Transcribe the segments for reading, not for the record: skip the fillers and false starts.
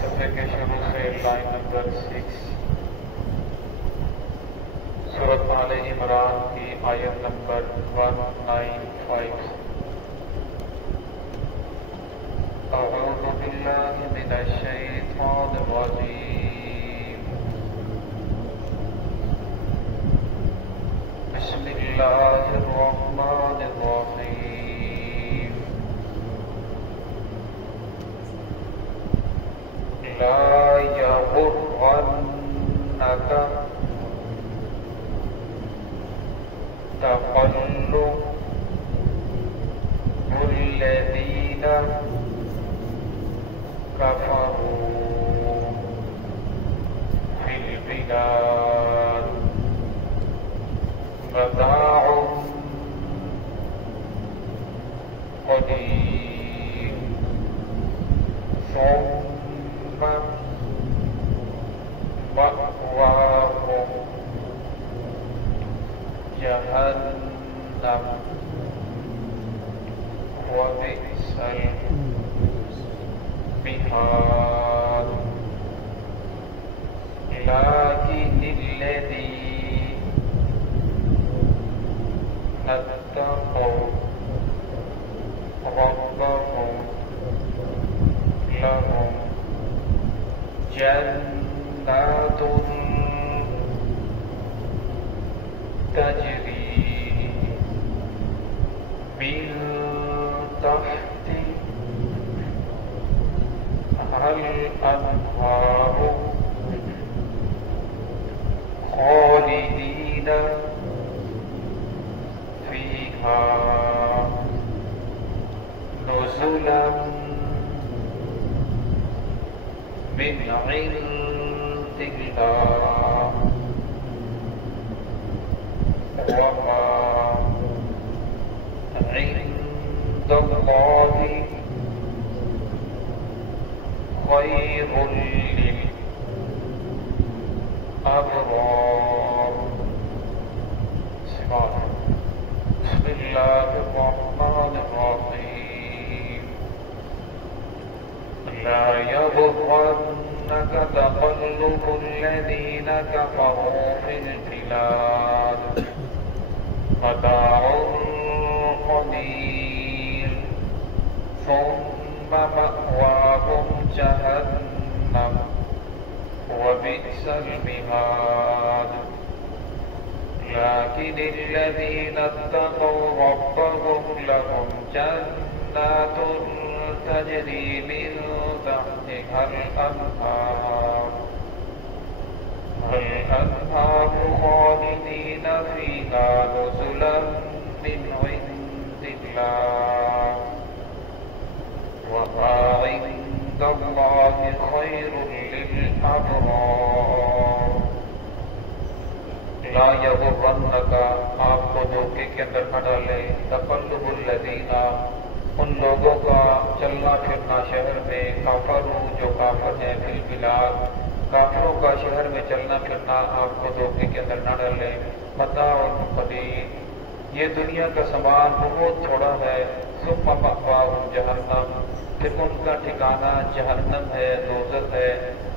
صفحے کے شروع سے لائن نمبر 6 سورۃ آل عمران کی آیت نمبر 195 اعوذ باللہ من الشیطان الرجیم بسم اللہ الرحمن الرحیم لا يغرنك تقلب الذين كفروا في البلاد متاع قليل ثم مأواهم جهنم وبئس المهاد لكن الذين اتقوا ربهم لهم جنات تجري من تحتها الأنهار خالدين فيها نزلا من عند الله وما عند الله خير للأبرار. بسم الله الرحمن الرحيم لا يغرنك تقلب الذين كفروا في البلاد متاع قليل ثم مأواهم جهنم وبئس المهاد لكن الذين اتقوا ربهم لهم جنات تجري من تحتها الأنهار خالدين فيها نزلا من عند الله وما عند الله خير للأبرار. لا يغرنك آپ کو دھوکے کے اندر نہ ڈالے تقلب الذین ان لوگوں کا چلنا پھرنا شہر میں کافروں جو کافر ہیں فی البلاد کافروں کا شہر میں چلنا پھرنا آپ کو دھوکے کے اندر نہ ڈالے. متاع قلیل یہ دنیا کا سامان بہت تھوڑا ہے. ثم مأواہم جہنم پھر ان کا ٹھکانہ جہنم ہے دوزخ ہے.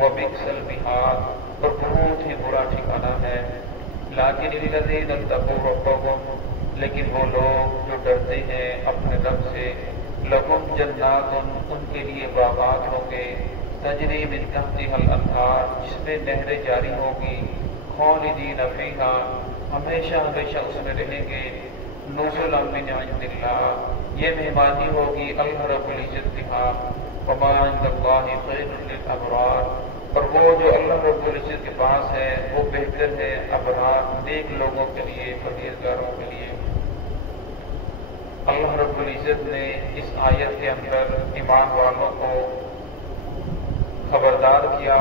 وبئس المہاد اور بہت ہی برا ٹھکانہ ہے. لیکن الذین اتقوا ربهم لیکن وہ لوگ جو ڈرتے ہیں اپنے رب سے لہم جنات ان کے لیے باغات ہوں گے تجری من تحتها الانہار جس میں نہریں جاری ہوگی خالدین فیہا ہمیشہ ہمیشہ اس میں رہیں گے. نزلا من عند اللہ یہ مہمانی ہوگی اللہ رب العزت کے ہاں. وما عند اللہ خیر للابرار اور وہ جو اللہ رب العزت کے پاس ہے وہ بہتر ہے ابرار نیک لوگوں کے لیے پرہیزگاروں کے لیے. اللہ رب العزت نے اس آیت کے اندر ایمان والوں کو خبردار کیا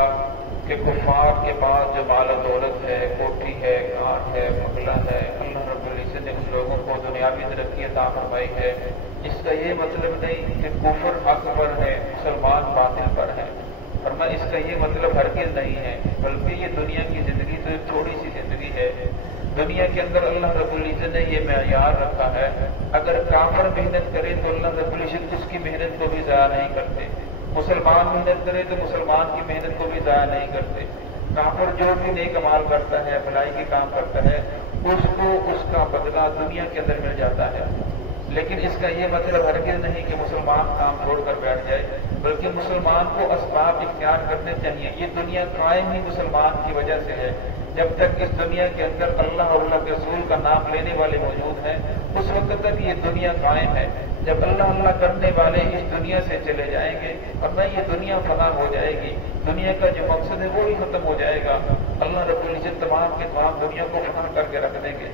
کہ کفار کے پاس جو مال و دولت ہے کوٹھی ہے گھاٹ ہے بنگلہ ہے اللہ رب العزت نے اس لوگوں کو دنیاوی ترقی عطا فرمائی ہے. اس کا یہ مطلب نہیں کہ کفر حق پر ہے مسلمان باطل پر ہے ورنہ اس کا یہ مطلب ہرگز نہیں ہے بلکہ یہ دنیا کی زندگی تو ایک تھوڑی سی زندگی ہے. دنیا کے اندر اللہ رب العزت نے یہ معیار رکھا ہے اگر کافر محنت کرے تو اللہ رب العزت اس کی محنت کو بھی ضائع نہیں کرتے. मुसलमान मेहनत करे तो मुसलमान की मेहनत को भी ज़ाया नहीं करते। काफिर जो भी नेक अमाल करता है, भलाई के काम करता है, उसको उसका बदला दुनिया के अंदर मिल जाता है। लेकिन इसका ये मतलब हरगिज़ नहीं कि मुसलमान काम छोड़कर बैठ जाए, बल्कि मुसलमान को असबाब इख्तियार करने चाहिए। ये दुनिया कायम ही मुसलमान की वजह से है। जब तक इस दुनिया के अंदर अल्लाह और अल्लाह के रसूल का नाम लेने वाले मौजूद हैं, उस वक्त तक ये दुनिया कायम है। जब अल्लाह अल्लाह करने वाले इस दुनिया से चले जाएंगे और न ये दुनिया फना हो जाएगी, दुनिया का जो मकसद है वो ही खत्म हो जाएगा। अल्लाह रब्बुल इज्जत तमाम के तमाम दुनिया को फना करके रख देंगे।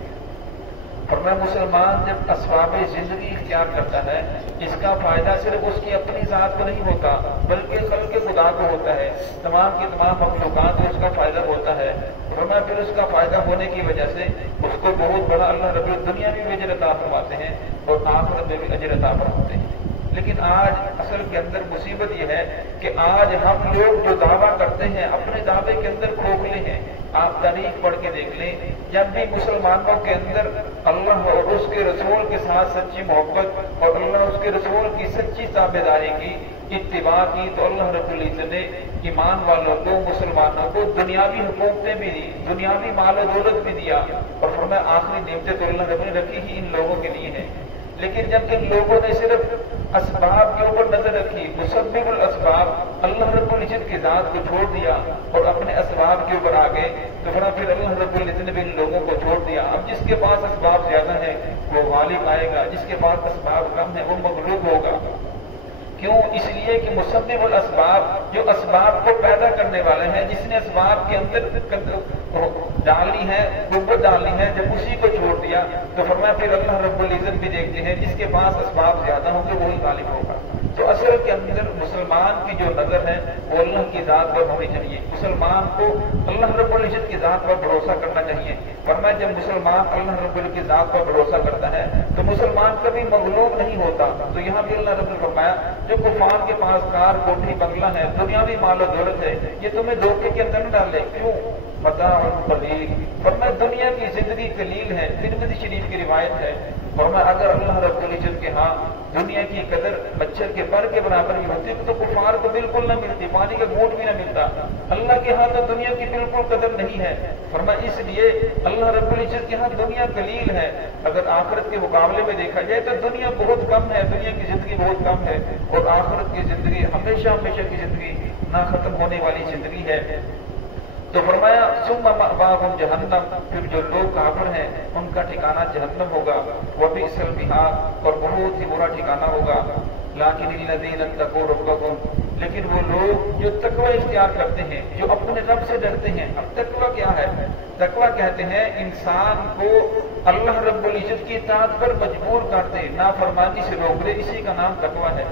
और मैं मुसलमान जब असबाब जिंदगी इख्तियार करता है, इसका फायदा सिर्फ उसकी अपनी जात को नहीं होता, बल्कि खल्क़ खुदा को होता है। तमाम की तमाम मखलूक़ात को उसका फायदा होता है। और मैं फिर उसका फायदा होने की वजह से उसको बहुत बड़ा अल्लाह रब्बुल दुनिया में भी अजर अता फरमाते हैं और आखिरत में भी अजर अता फरमाते हैं। लेकिन आज असल के अंदर मुसीबत यह है कि आज हम लोग जो दावा करते हैं, अपने दावे के अंदर खोखले हैं। आप तारीख पढ़ के देख लें, जब भी मुसलमानों के अंदर अल्लाह और उसके रसूल के साथ सच्ची मोहब्बत और अल्लाह उसके रसूल की सच्ची ताबेदारी की, इत्तिबा की, तो अल्लाह रब्बुल इज्जत ने ईमान वालों को, मुसलमानों को दुनियावी हुकूमतें भी दी, दुनियावी माल और दौलत भी दिया। और फरमाया आखिरी नेमतें तो अल्लाह रब्बुल ने रखी ही इन लोगों के लिए है। लेकिन जब इन लोगों ने सिर्फ असबाब के ऊपर नजर रखी, मुसब्बिबुल असबाब अल्लाह रब्बुल इज्जत की जात को छोड़ दिया और अपने असबाब के ऊपर आ गए, तो फिर अल्लाह रब्बुल इज्जत ने भी इन लोगों को छोड़ दिया। अब जिसके पास असबाब ज्यादा है वो गालिब आएगा, जिसके पास असबाब कम है वो मगलूब होगा। क्यों? इसलिए कि मुसब्बिबुल असबाब, जो असबाब को पैदा करने वाले हैं, जिसने असबाब के अंदर डालनी है, कुव्वत डालनी है, जब उसी को छोड़ दिया तो फरमाया फिर अल्लाह रब्बुल इज्जत भी देखते हैं जिसके पास असबाब ज्यादा होंगे वही गालिब होगा। तो असल के अंदर मुसलमान की जो नजर है वो अल्लाह की जात पर होनी चाहिए। मुसलमान को अल्लाह रब्बुल इज्जत की जात पर भरोसा करना चाहिए। फरमाया जब मुसलमान अल्लाह रब्बुल की जात पर भरोसा करता है तो मुसलमान कभी मगलूब नहीं होता। तो यहाँ भी अल्लाह रब्बुल फरमाया जो कुफार के पास कार, कोठी, बंगला है, दुनियावी माल और दौलत है, ये तुम्हें धोखे के अंदर न डाले। क्यों? मता और कलील। फरमाया दुनिया की जिंदगी कलील है। तिरमिज़ी शरीफ की रिवायत है, फरमाया अगर अल्लाह रब्बुल इज्जत के यहाँ दुनिया की कदर मच्छर के पर के बराबर भी होती तो कुफार को बिल्कुल न मिलती, पानी का घूंट भी न मिलता। अल्लाह के यहाँ तो दुनिया की बिल्कुल कदर नहीं है। फरमाया इसलिए अल्लाह रब्बुल इज्जत के यहाँ दुनिया कलील है। अगर आखिरत के मुकाबले में देखा जाए तो दुनिया बहुत कम है, दुनिया की जिंदगी बहुत कम है और आखिरत की जिंदगी हमेशा हमेशा की जिंदगी ना खत्म होने वाली जिंदगी है। तो फरमाया सुम्मा मअवाहुम जहन्नम, फिर जो लोग काफिर हैं उनका ठिकाना जहन्नम होगा। वह बिअसल मिहाद, और बहुत ही बुरा ठिकाना होगा। लाकिन तक़ू रब्बकुम, लेकिन वो लोग जो तकवा इख्तियार करते हैं, जो अपने रब से डरते हैं। अब तकवा क्या है? तकवा कहते हैं इंसान को अल्लाह रब्बुल इज्जत की इताअत पर मजबूर कर दे, नाफरमानी से रोक दे, इसी का नाम तकवा है।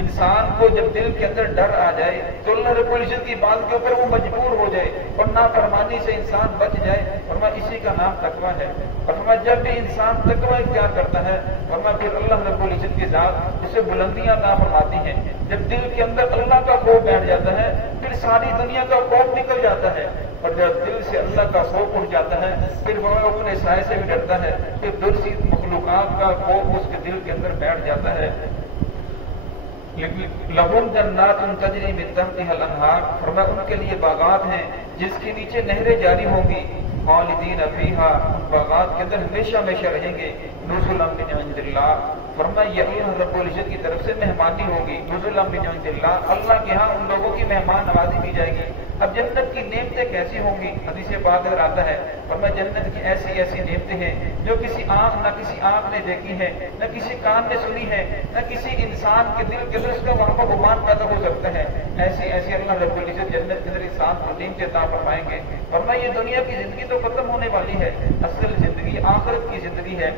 इंसान को जब दिल के अंदर डर आ जाए तो अल्लाह रब्बुल इज्जत की बात के ऊपर वो मजबूर हो जाए और नाफरमानी से इंसान बच जाए, फरमाया इसी का नाम तकवा है। और फरमाया जब भी इंसान तकवा इख्तियार करता है, फरमाया फिर अल्लाह रब्बुल इज्जत की जात उसे बुलंदियां अता फरमाती हैं। जब दिल के अंदर अल्लाह का खौफ बैठ जाता है फिर सारी दुनिया का खौफ निकल जाता है। और जब दिल से अल्लाह का खौफ उठ जाता है फिर वो अपने साए से भी डरता है, फिर दूसरी मखलूकात का खौफ उसके दिल के अंदर बैठ जाता है। लहुम जन्नातुन तजरी मिन तहतिहल अनहार, फरमाया उनके लिए बागात हैं जिसके नीचे नहरें जारी होंगी। खालिदीन फीहा, उन बागात के अंदर हमेशा हमेशा रहेंगे। नुज़ुलन मिन इंदिल्लाह, फरमाया ये अल्लाह रब्बुल इज्जत की तरफ से मेहमानी होगी। नुज़ुलन मिन इंदिल्लाह, अल्लाह के यहाँ उन लोगों की मेहमान नवाजी की जाएगी। अब जन्नत की नेमतें कैसी होंगी? हदीस पाक में आता है, फरमाया जन्नत की ऐसी ऐसी नेमतें हैं जो किसी आंख न किसी आंख ने देखी है, न किसी कान ने सुनी है, न किसी इंसान के दिल के अंदर उसका वहां पर गुमान पैदा हो सकता है। ऐसी ऐसी अल्लाह रब्बुल इज्जत जन्नत के अंदर इंसान को नेमतें अता फरमाएंगे। फरमाया ये दुनिया की जिंदगी तो खत्म होने वाली है, असल जिंदगी आखिरत की जिंदगी है।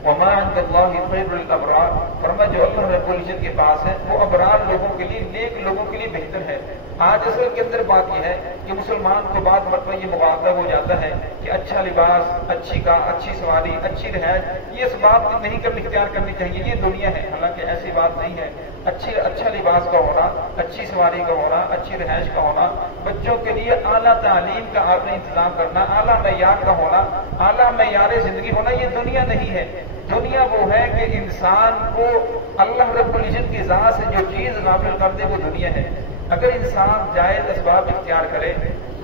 वमा इंदल्लाहि खैरुल अबरार, फरमाया जो अल्लाह रब्बुल इज्जत के पास है वो अबरार लोगों के लिए, नेक लोगों के लिए बेहतर है। आज असल के अंदर बात यह है कि मुसलमान को बाद मरतबा ये मुबादा हो जाता है कि अच्छा लिबास, अच्छी का, अच्छी सवारी, अच्छी रहज, ये इस बात नहीं कर इख्तियार करनी चाहिए, ये दुनिया है। हालांकि ऐसी बात नहीं है। अच्छा लिबास का होना, अच्छी सवारी का होना, अच्छी रहज का होना, बच्चों के लिए आला तालीम का आपने इंतजाम करना, आला मयार का होना, आला मयार जिंदगी होना, ये दुनिया नहीं है। दुनिया वो है कि इंसान को अल्लाह रब्बुल इज्जत की ज़ात से जो चीज़ गाफिल कर दे वो दुनिया है। अगर इंसान जायज़ असबाब इख्तियार करे,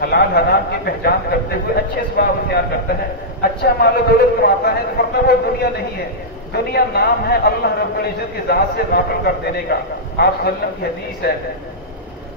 हलाल हराम की पहचान करते हुए अच्छे असबाब इख्तियार करता है, अच्छा माल दौलत कमाता है, तो फरमाया वो दुनिया नहीं है। दुनिया नाम है अल्लाह रब्बुल इज्जत की ज़ात से गाफिल कर देने का। आप सल्लल्लाहु अलैहि वसल्लम की हदीस है,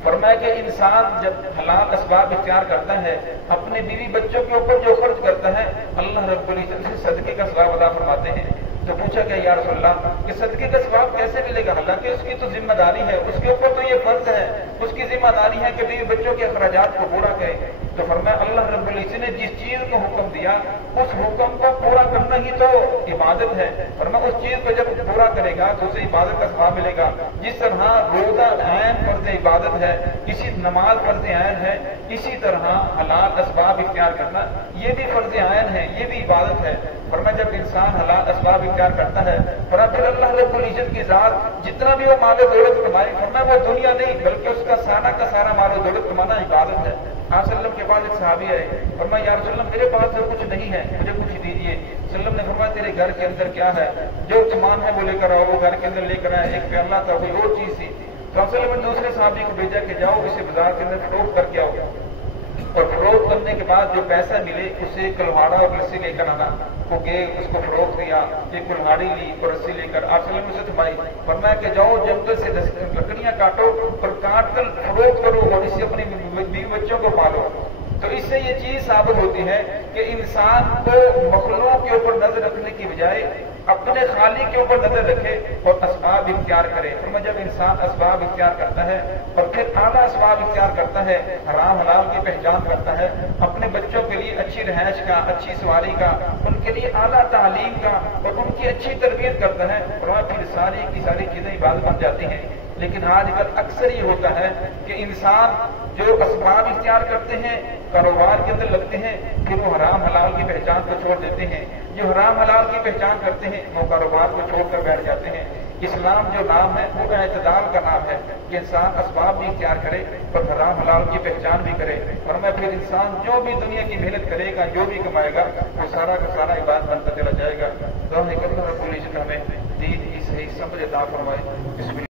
फरमाया कि इंसान जब हलाल असबाब इख्तियार करता है, अपने बीवी बच्चों के ऊपर जो खर्च करता है, अल्लाह रब्बुल इज्जत से सदके का सवाब अदा फरमाते हैं। तो पूछा गया या रसूल अल्लाह कि सदके का सवाब कैसे मिलेगा? हालांकि उसकी तो जिम्मेदारी है, उसके ऊपर तो ये फर्ज है, उसकी जिम्मेदारी है कि बीवी बच्चों के अखराजात को पूरा करे। तो फरमाया अल्लाह रब्बुल इज्जत ने जिस चीज को हुक्म दिया उस हुक्म को पूरा करना ही तो इबादत है। फरमाया उस चीज को जब पूरा करेगा तो उसे इबादत का सवाब मिलेगा। जिस तरह रोजा ऐन फर्ज इबादत है, इसी नमाज फर्ज ऐन है, इसी तरह हलाल असबाब इख्तियार करना ये भी फर्ज ऐन है, ये भी इबादत है। फरमाया जब इंसान हलाल असबाब इख्तियार करता है, फिर अल्लाह रब्बुल इज्जत की ज़ात जितना भी वो माल दौलत कमाए, फरमाया वो दुनिया नहीं बल्कि उसका सारा का सारा माल दौलत कमाना इबादत है। आप सल्लम के पास एक सहाबी आए, फरमाया या रसूल अल्लाह मेरे पास तो कुछ नहीं है, मुझे कुछ दीजिए। सल्लम ने फरमाया तेरे घर के अंदर क्या है? जो सामान है वो लेकर आओ। वो घर के अंदर लेकर आए, एक प्याला था, कोई और चीज थी। तो आप सल्लम ने दूसरे सहाबी को भेजा कि जाओ इसे बाजार के अंदर फरोख्त करके आओ, और फरोख्त करने के बाद जो पैसा मिले उसे कुल्हाड़ा और रस्सी लेकर आना। वो गए, उसको फरोख्त किया, एक कुल्हाड़ी ली और रस्सी लेकर आप सल्लम उसे थमाई। फरमाया कि जाओ जंगल से लकड़ियां काटो और काट कर फरोख्त करो और इससे अपनी बीवी बच्चों को पालो। तो इससे ये चीज साबित होती है कि इंसान को मखलूक के ऊपर नजर रखने की बजाय अपने खालिक के ऊपर नजर रखे और असबाब इख्तियार करे। तो जब इंसान असबाब इख्तियार करता है और फिर आला असबाब इख्तियार करता है, हराम हलाल की पहचान करता है, अपने बच्चों के लिए अच्छी रहائش का, अच्छी सवारी का, उनके लिए आला तालीम का और उनकी अच्छी तरबियत करता है, और फिर सारी की सारी चीजें इबादत बन जाती हैं। लेकिन आजकल अक्सर ये होता है कि इंसान जो असबाब इख्तियार करते हैं, कारोबार के अंदर लगते हैं, फिर वो हराम हलाल की पहचान को छोड़ देते हैं। जो हराम हलाल की पहचान करते हैं वो कारोबार को छोड़कर बैठ जाते हैं। इस्लाम जो नाम है वो एतदाल का नाम है कि इंसान असबाब भी इख्तियार करे और हराम हलाल की पहचान भी करे। और मैं फिर इंसान जो भी दुनिया की मेहनत करेगा, जो भी कमाएगा, वो सारा का सारा इबादत बनता चला जाएगा। तो हमें दीन की सही समझ अता फरमाए।